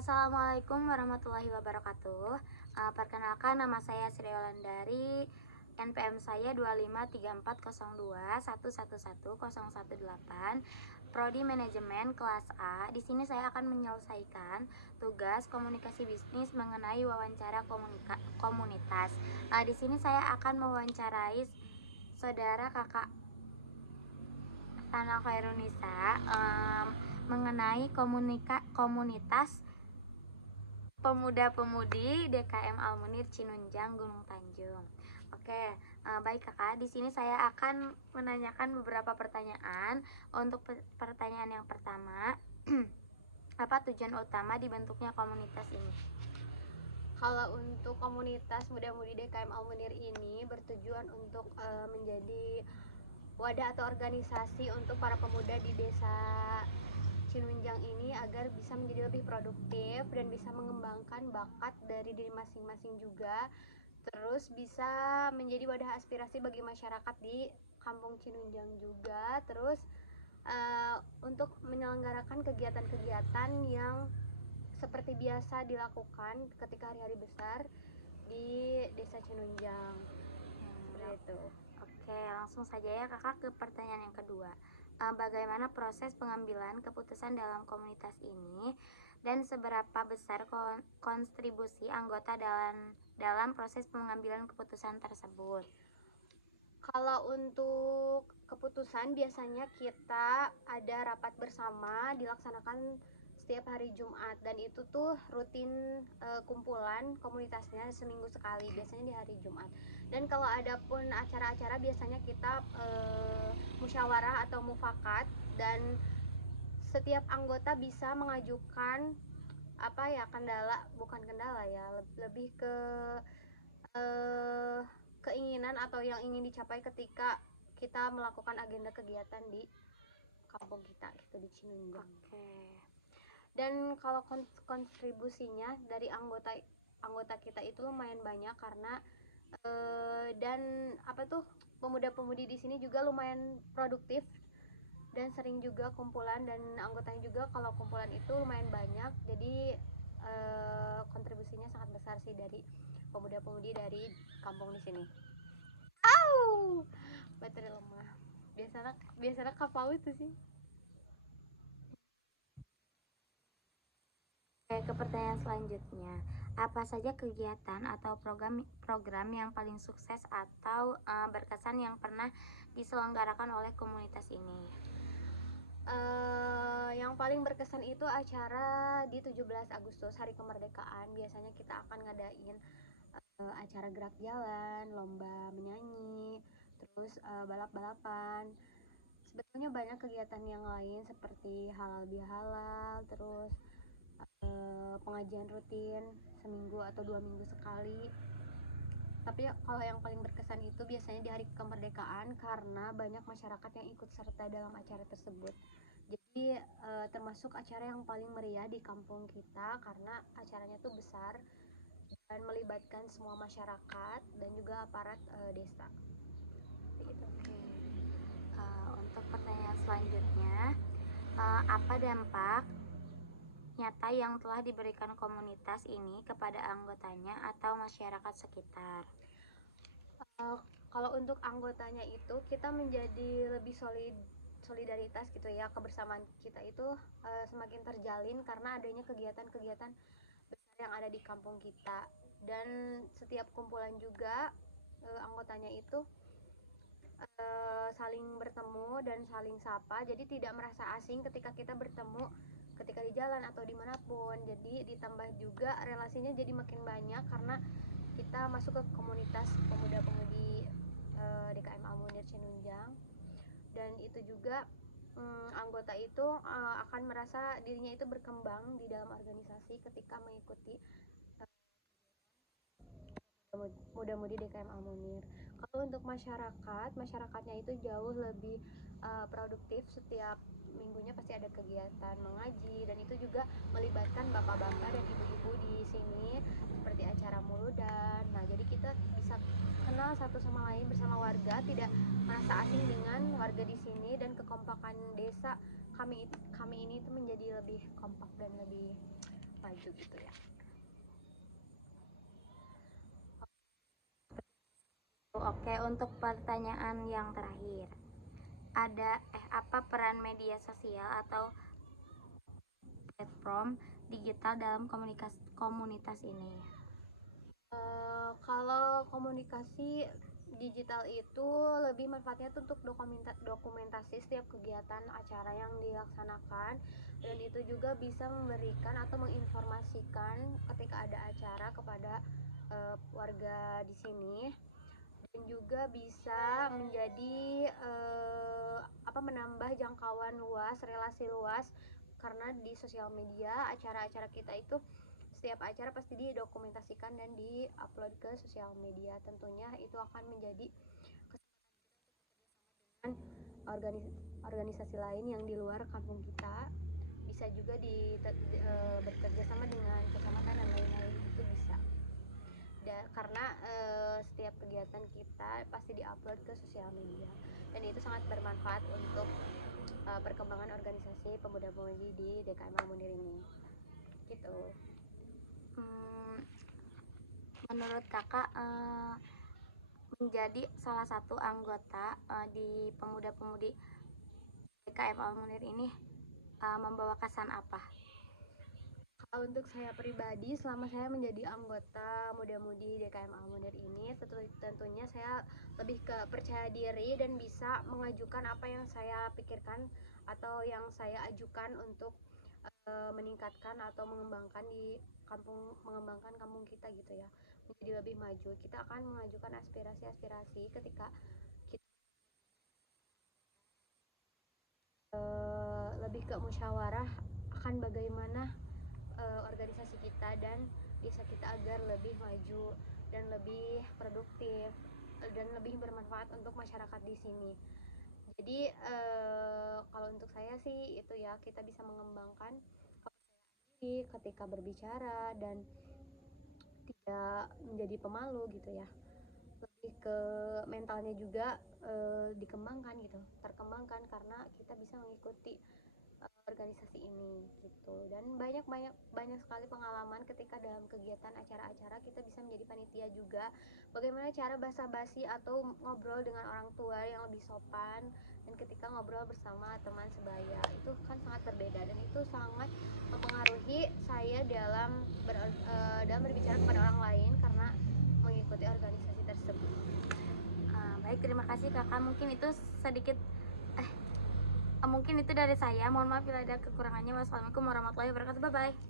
Assalamualaikum warahmatullahi wabarakatuh. Perkenalkan, nama saya Sri Wulandari. NPM saya 25341111018. Prodi Manajemen kelas A. Di sini saya akan menyelesaikan tugas komunikasi bisnis mengenai wawancara komunitas. Di sini saya akan mewawancarai saudara kakak Rana Khairunisa mengenai komunitas pemuda-pemudi DKM Al-Munir Cinunjang Gunung Tanjung. Oke, baik kakak. Di sini saya akan menanyakan beberapa pertanyaan. Untuk pertanyaan yang pertama, apa tujuan utama dibentuknya komunitas ini? Kalau untuk komunitas muda-mudi DKM Al-Munir ini bertujuan untuk menjadi wadah atau organisasi untuk para pemuda di desa Cinunjang ini agar bisa menjadi lebih produktif dan bisa mengembangkan bakat dari diri masing-masing juga, terus bisa menjadi wadah aspirasi bagi masyarakat di kampung Cinunjang juga, terus untuk menyelenggarakan kegiatan-kegiatan yang seperti biasa dilakukan ketika hari-hari besar di desa Cinunjang. Seperti itu. Oke, langsung saja ya kakak ke pertanyaan yang kedua. Bagaimana proses pengambilan keputusan dalam komunitas ini dan seberapa besar kontribusi anggota dalam proses pengambilan keputusan tersebut? Kalau untuk keputusan biasanya kita ada rapat bersama dilaksanakan setiap hari Jumat, dan itu tuh rutin kumpulan komunitasnya seminggu sekali, biasanya di hari Jumat. Dan kalau ada pun acara-acara biasanya kita musyawarah atau mufakat, dan setiap anggota bisa mengajukan bukan kendala ya, lebih ke keinginan atau yang ingin dicapai ketika kita melakukan agenda kegiatan di kampung kita gitu, di Cinunjang. Dan kalau kontribusinya dari anggota kita itu lumayan banyak karena dan pemuda-pemudi di sini juga lumayan produktif dan sering juga kumpulan, dan anggotanya juga kalau kumpulan itu lumayan banyak. Jadi kontribusinya sangat besar sih dari pemuda-pemudi dari kampung di sini. Baterai lemah. Biasanya kapau itu sih. Oke, ke pertanyaan selanjutnya. Apa saja kegiatan atau program yang paling sukses atau berkesan yang pernah diselenggarakan oleh komunitas ini? Yang paling berkesan itu acara di 17 Agustus Hari Kemerdekaan. Biasanya kita akan ngadain acara gerak jalan, lomba menyanyi, terus balap-balapan. Sebetulnya banyak kegiatan yang lain seperti halal bihalal, terus pengajian rutin seminggu atau 2 minggu sekali. Tapi kalau yang paling berkesan itu biasanya di hari kemerdekaan, karena banyak masyarakat yang ikut serta dalam acara tersebut. Jadi termasuk acara yang paling meriah di kampung kita karena acaranya tuh besar dan melibatkan semua masyarakat dan juga aparat desa. Gitu. Untuk pertanyaan selanjutnya, apa dampak nyata yang telah diberikan komunitas ini kepada anggotanya atau masyarakat sekitar? Kalau untuk anggotanya itu kita menjadi lebih solidaritas gitu ya, kebersamaan kita itu semakin terjalin karena adanya kegiatan-kegiatan besar yang ada di kampung kita. Dan setiap kumpulan juga anggotanya itu saling bertemu dan saling sapa, jadi tidak merasa asing ketika kita bertemu ketika di jalan atau dimanapun. Jadi ditambah juga relasinya jadi makin banyak karena kita masuk ke komunitas pemuda-pemudi DKM Al-Munir Cinunjang, dan itu juga anggota itu akan merasa dirinya itu berkembang di dalam organisasi ketika mengikuti muda-mudi DKM Al-Munir. Kalau untuk masyarakatnya itu jauh lebih produktif. Setiap minggunya pasti ada kegiatan mengaji, dan itu juga melibatkan bapak-bapak dan ibu-ibu di sini seperti acara muludan. Nah, jadi kita bisa kenal satu sama lain bersama warga, tidak merasa asing dengan warga di sini, dan kekompakan desa kami ini itu menjadi lebih kompak dan lebih maju gitu ya. Oke, untuk pertanyaan yang terakhir. Apa peran media sosial atau platform digital dalam komunitas ini? Kalau komunikasi digital itu lebih manfaatnya tuh untuk dokumentasi setiap kegiatan acara yang dilaksanakan, dan itu juga bisa memberikan atau menginformasikan ketika ada acara kepada warga di sini, dan juga bisa menjadi menambah jangkauan luas, relasi luas, karena di sosial media acara-acara kita itu setiap acara pasti didokumentasikan dan diupload ke sosial media. Tentunya itu akan menjadi kesempatan dengan organisasi lain yang di luar kampung kita, bisa juga bekerja sama dengan kecamatan dan lain-lain, itu bisa. Karena setiap kegiatan kita pasti diupload ke sosial media, dan itu sangat bermanfaat untuk perkembangan organisasi pemuda-pemudi di DKM Al Munir ini gitu. Menurut kakak, menjadi salah satu anggota di pemuda-pemudi DKM Al Munir ini membawa kesan apa? Kalau untuk saya pribadi, selama saya menjadi anggota muda-mudi DKM Al Munir ini, tentunya saya lebih ke percaya diri dan bisa mengajukan apa yang saya pikirkan atau yang saya ajukan untuk meningkatkan atau mengembangkan kampung kita gitu ya, menjadi lebih maju. Kita akan mengajukan aspirasi-aspirasi ketika kita lebih ke musyawarah akan bagaimana organisasi kita dan desa kita agar lebih maju dan lebih produktif dan lebih bermanfaat untuk masyarakat di sini. Jadi kalau untuk saya sih itu ya, kita bisa mengembangkan diri ketika berbicara dan tidak menjadi pemalu gitu ya. Lebih ke mentalnya juga terkembangkan karena kita bisa mengikuti organisasi ini gitu. Dan banyak sekali pengalaman ketika dalam kegiatan acara-acara kita bisa menjadi panitia juga, bagaimana cara basa-basi atau ngobrol dengan orang tua yang lebih sopan, dan ketika ngobrol bersama teman sebaya itu kan sangat berbeda, dan itu sangat mempengaruhi saya dalam berbicara kepada orang lain karena mengikuti organisasi tersebut. Baik, terima kasih kakak. Mungkin itu dari saya. Mohon maaf bila ada kekurangannya. Wassalamualaikum warahmatullahi wabarakatuh. Bye bye.